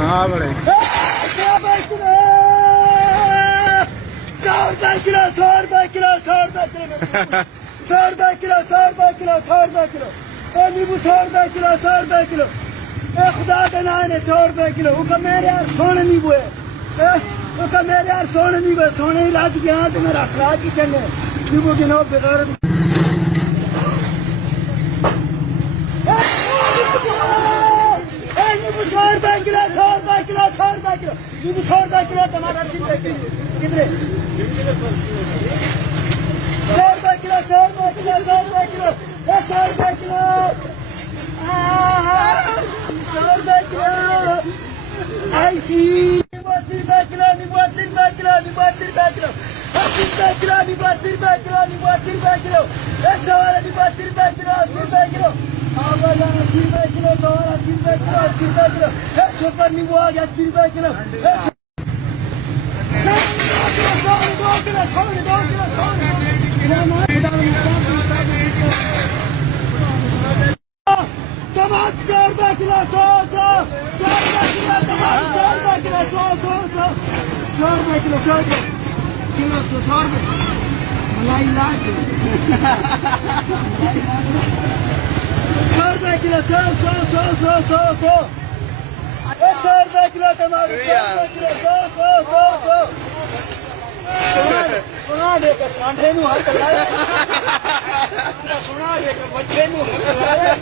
हाँ बड़े 100 रुपए किलो 100 रुपए किलो 100 रुपए किलो 100 रुपए किलो 100 रुपए किलो 100 रुपए किलो नींबू 100 रुपए किलो 100 रुपए किलो खुदा के नाम है 100 रुपए किलो उसका मेरे यार सोने नींबू है उसका मेरे यार सोने नींबू है सोने ही राज गया तो मेरा अखलाक ही चले नींबू की नो बेकार नींबू 100 रुपए किलो 100 रुपए किलो 100 रुपए किलो नींबू 100 रुपए किलो टमाटर 80 रुपए किलो कितने 100 रुपए किलो 100 रुपए किलो 100 रुपए किलो 100 रुपए किलो 100 रुपए किलो ऐसी नींबू 80 रुपए किलो नींबू 80 रुपए किलो नींबू 80 रुपए किलो 80 रुपए किलो नींबू 80 रुपए किलो नींबू 80 रुपए किलो 100 वाला नींबू 80 रुपए किलो 80 रुपए किलो 80 रुपए किलो 100 80 रुपए किलो 80 रुपए किलो 100 पर नींबू आ गया 80 रुपए किलो टमाटर 100 रुपए किलो 100 रुपए किलो टमाटर 100 रुपए किलो 100 रुपए किलो 100 किलो 100 रुपए मलाई लाख 100 रुपए किलो 100 रुपए किलो टमाटर 100 रुपए किलो 100 सुना दे के सांढे नु हाथ लाया सुना दे के बच्चे नु हाथ लाया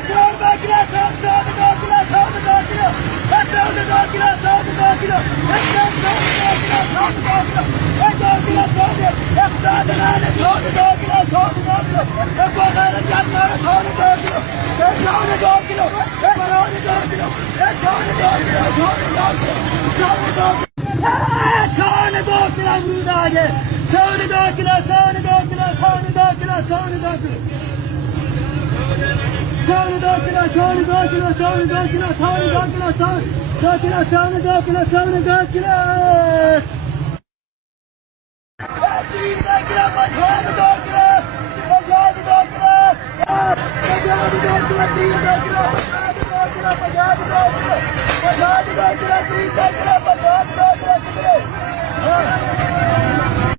100 रुपए kilo 100 kilo 100 kilo 100 kilo 100 kilo 50 kilo